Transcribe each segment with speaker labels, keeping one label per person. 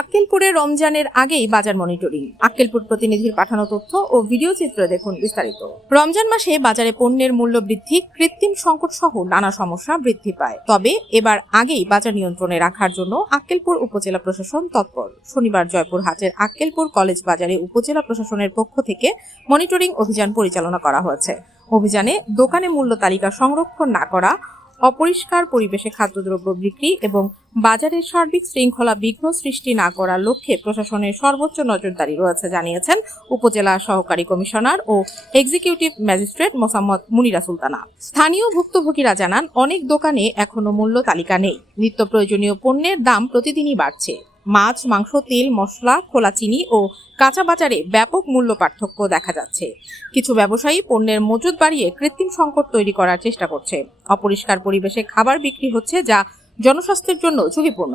Speaker 1: আক্কেলপুরে রমজানের আগেই বাজার মনিটরিং। আক্কেলপুর প্রতিনিধির পাঠানো তথ্য ও ভিডিও চিত্র দেখুন বিস্তারিত। রমজান মাসে বাজারে পণ্যের মূল্য বৃদ্ধি, কৃত্রিম সংকট সহ নানা সমস্যা বৃদ্ধি পায়। তবে এবার আগেই বাজার নিয়ন্ত্রণে রাখার জন্য আক্কেলপুর উপজেলা প্রশাসন তৎপর। শনিবার জয়পুর হাটের আক্কেলপুর কলেজ বাজারে উপজেলা প্রশাসনের পক্ষ থেকে মনিটরিং অভিযান পরিচালনা করা হয়েছে। অভিযানে দোকানে মূল্য তালিকা সংরক্ষণ না করা, অপরিষ্কার পরিবেশে খাদ্যদ্রব্য বিক্রি এবং বাজারের সার্বিক শৃঙ্খলা বিঘ্ন সৃষ্টি না করার লক্ষ্যে প্রশাসনের সর্বোচ্চ নজরদারি রয়েছে, জানিয়েছেন উপজেলা সহকারী কমিশনার ও এক্সিকিউটিভ ম্যাজিস্ট্রেট মোসাম্মদ মুনিরা সুলতানা। স্থানীয় ভুক্তভোগীরা জানান, অনেক দোকানে এখনও মূল্য তালিকা নেই। নিত্য প্রয়োজনীয় পণ্যের দাম প্রতিদিনই বাড়ছে। মাছ, মাংস, তেল, মশলা, খোলা চিনি ও কাঁচা বাজারে ব্যাপক মূল্য পার্থক্য দেখা যাচ্ছে। কিছু ব্যবসায়ী পণ্যের মজুদ বাড়িয়ে কৃত্রিম সংকট তৈরি করার চেষ্টা করছে। অপরিষ্কার পরিবেশে খাবার বিক্রি হচ্ছে যা জনস্বাস্থ্যের জন্য ঝুঁকিপূর্ণ।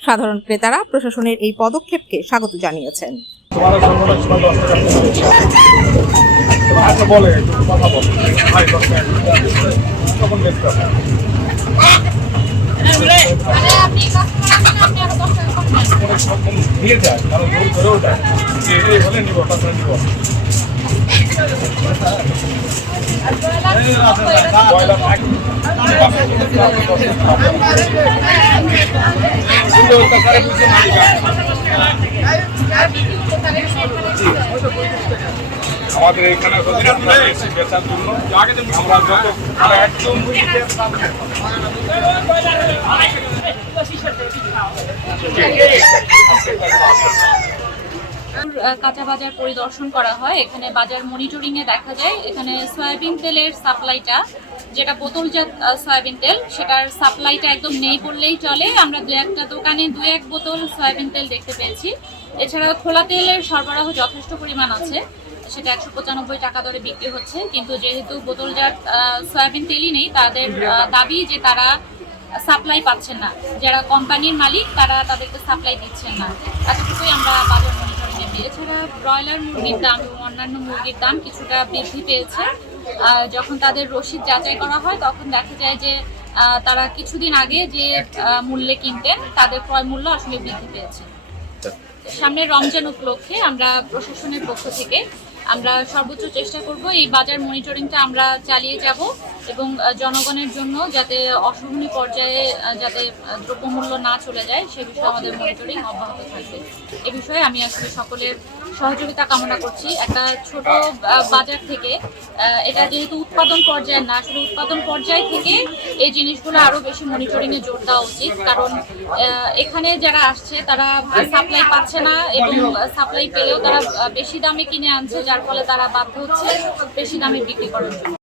Speaker 1: সাধারণ ক্রেতারা প্রশাসনের এই পদক্ষেপকে স্বাগত জানিয়েছেন।
Speaker 2: আমাদের এখানে বেচার জন্য আমরা যত আমরা একদম
Speaker 3: আহ, কাঁচা বাজার পরিদর্শন করা হয়। এখানে বাজার মনিটরিং এ দেখা যায়। এখানে সয়াবিন তেলের সাপ্লাইটা, যেটা বোতলজাত সয়াবিন তেল, সেটার সাপ্লাইটা একদম নেই বললেই চলে। আমরা দু একটা দোকানে দু এক বোতল সয়াবিন তেল দেখতে পেয়েছি। এছাড়া খোলা তেলের সরবরাহ যথেষ্ট পরিমাণ আছে। সেটা একশো পঁচানব্বই টাকা দরে বিক্রি হচ্ছে। কিন্তু যেহেতু বোতলজাত সয়াবিন তেলই নেই, তাদের দাবি যে তারা সাপ্লাই পাচ্ছেন না। যারা কোম্পানির মালিক, তারা তাদেরকে সাপ্লাই দিচ্ছেন না। এতটুকুই আমরা বাজার মনিটরিংয়ে ব্রয়লার মুরগির দাম এবং অন্যান্য মুরগির দাম কিছুটা বৃদ্ধি পেয়েছে। যখন তাদের রসিদ যাচাই করা হয়, তখন দেখা যায় যে তারা কিছুদিন আগে যে মূল্যে কিনতেন, তাদের ক্রয় মূল্য আসলে বৃদ্ধি পেয়েছে। সামনে রমজান উপলক্ষে আমরা প্রশাসনের পক্ষ থেকে আমরা সর্বোচ্চ চেষ্টা করব, এই বাজার মনিটরিংটা আমরা চালিয়ে যাব এবং জনগণের জন্য যাতে অসহনীয় পর্যায়ে যাতে দ্রব্যমূল্য না চলে যায়, সে বিষয়ে আমাদের মনিটরিং অব্যাহত থাকবে। এ বিষয়ে আমি আসলে সকলের সহযোগিতা কামনা করছি। একটা ছোট বাজার থেকে এটা যেহেতু উৎপাদন পর্যায়ে না, আসলে উৎপাদন পর্যায় থেকে এই জিনিসগুলো আরও বেশি মনিটরিং এ জোর দেওয়া উচিত। কারণ এখানে যারা আসছে, তারা সাপ্লাই পাচ্ছে না এবং সাপ্লাই পেলেও তারা বেশি দামে কিনে আনছে, যার ফলে তারা বাধ্য হচ্ছে বেশি দামে বিক্রি করার জন্য।